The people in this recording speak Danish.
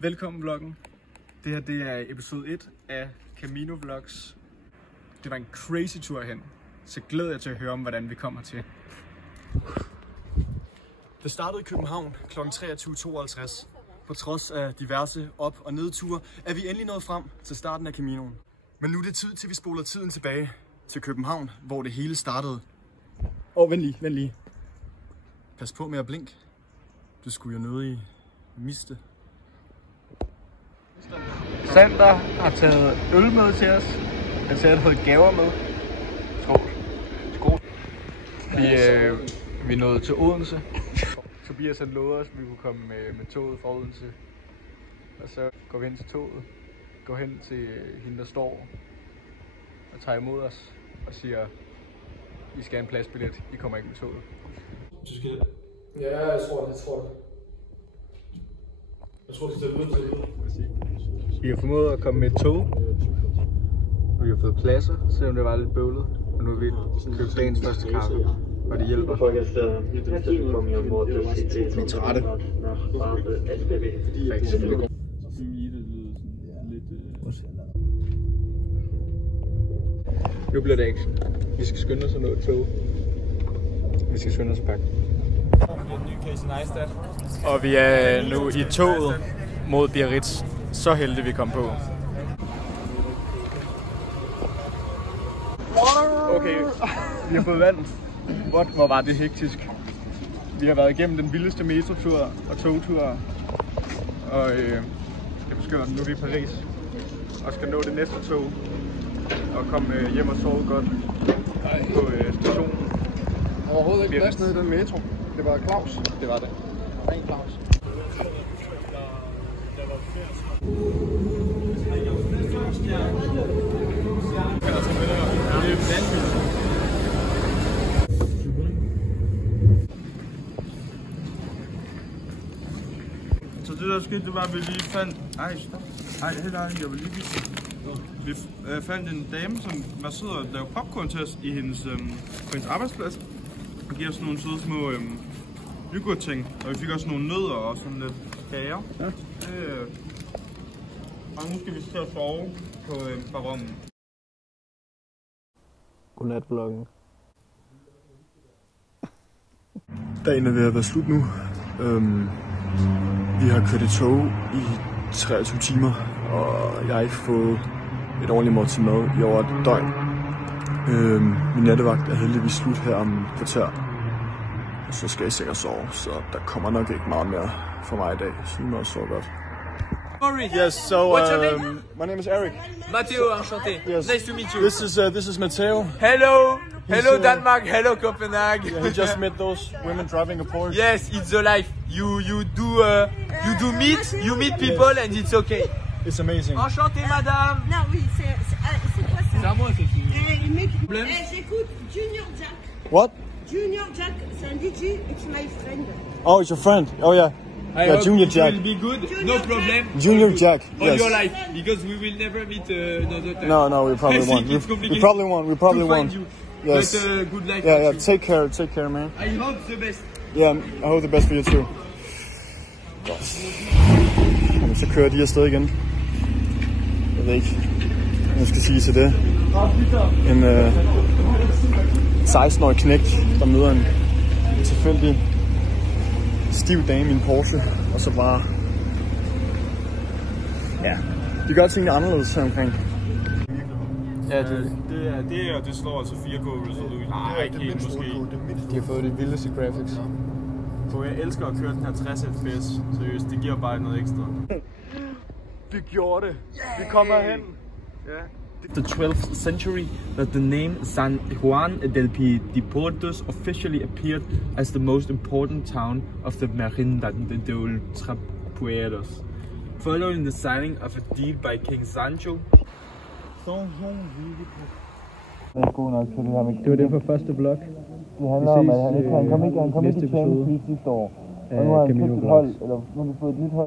Velkommen vloggen. Det her det er episode 1 af Camino Vlogs. Det var en crazy tur hen, så glæder jeg til at høre om, hvordan vi kommer til. Det startede i København kl. 23:52. På trods af diverse op- og nedture er vi endelig nået frem til starten af Caminoen. Men nu er det tid til, at vi spoler tiden tilbage til København, hvor det hele startede. Vent lige. Pas på med at blink. Du skulle jo nødig miste. Sander har taget øl med til os. Han sagde, at han havde gaver med. Skål. Vi er nået til Odense. Tobias han lovede os, at vi kunne komme med toget fra Odense. Og så går vi hen til toget. Går hen til hende, der står og tager imod os og siger, I skal have en pladsbillet. I kommer ikke med toget. Du skal... Ja, jeg tror det. Jeg tror, det er ud. Vi har formået at komme med et tog. Og vi har fået pladser, selvom det var lidt bøvlet. Og nu har vi købt dagens første kaffe. Og det hjælper. Vi er trætte. Nu bliver det action. Vi skal skynde os at nå et tog. Vi skal skynde os at pakke. Og vi er nu i toget mod Biarritz. Så heldig vi kom på. Okay, vi har fået vand. Hvor var det hektisk. Vi har været igennem den vildeste metrotur og togtur. Og det er skønt. Nu er vi i Paris. Og skal nå det næste tog. Og komme hjem og sove godt på stationen. Overhovedet ikke plads nede i den metro. Det var Claus. Det var det. Ren Claus. Så det der skete, det var, at vi lige fandt... helt ærligt, jeg vil lige vise. Vi fandt en dame, som var sød og lavede popcorn til os på hendes arbejdsplads. Og giver os nogle søde små yoghurt-ting. Og vi fik også nogle nødder og sådan lidt kager. Ja. Og nu skal vi til at sove på perronen. Godnat vloggen. Dagen er ved at være slut nu. Vi har kørt i tog i 23 timer, og jeg har ikke fået et ordentligt måltid mad i over et døgn. Min nattevagt er heldigvis slut her om et kvarter, og så skal jeg i seng og sove, så der kommer nok ikke meget mere for mig i dag, så nu må jeg sove godt. Yes, so my name is Eric. Matteo, enchanté. Yes. Nice to meet you. This is Matteo. Hello. Hello Denmark. Hello Copenhagen. Yeah, he just met those women driving a Porsche. Yes, it's the life. You meet people and it's okay. It's amazing. Enchanté madame. Non, oui, c'est quoi ça? C'est à moi, c'est qui? J'écoute Junior Jack. What? Junior Jack, c'est un DJ, it's my friend. Oh, it's your friend. Oh yeah. I Yeah, hope Junior it Jack. will be good. Junior No Jack. problem. Junior Jack. All Yes. your life, because we will never meet another time. No, we probably I think won't. it's complicated We probably won't. We probably to won't. find you. Yes. But good life. Yeah. for you. Take care, man. I hope the best. Yeah, I hope the best for you too. Godt. Jamen, så kører de afsted igen. Jeg ved ikke, hvad jeg skal sige til det. En 16-årig knægt, der møder en tilfældig stiv dame i en Porsche, og så bare... Ja, de gør tingene anderledes her omkring. Ja, Det slår altså 4K resolution. Nej, ikke helt måske. de har fået det vildeste graphics. For jeg elsker at køre den her 60 fps. Seriøst, det giver bare noget ekstra. Vi gjorde det. Vi kommer hen. Ja. The 12th century that the name San Juan del Portos officially appeared as the most important town of the Merindad de Ultrapueros. Following the signing of a deed by King Sancho. Det var det for første vlog. Det handler om, at han kom ikke i Champions League sidste år. Og nu har han købt et hold, eller nu har vi fået et nyt hold.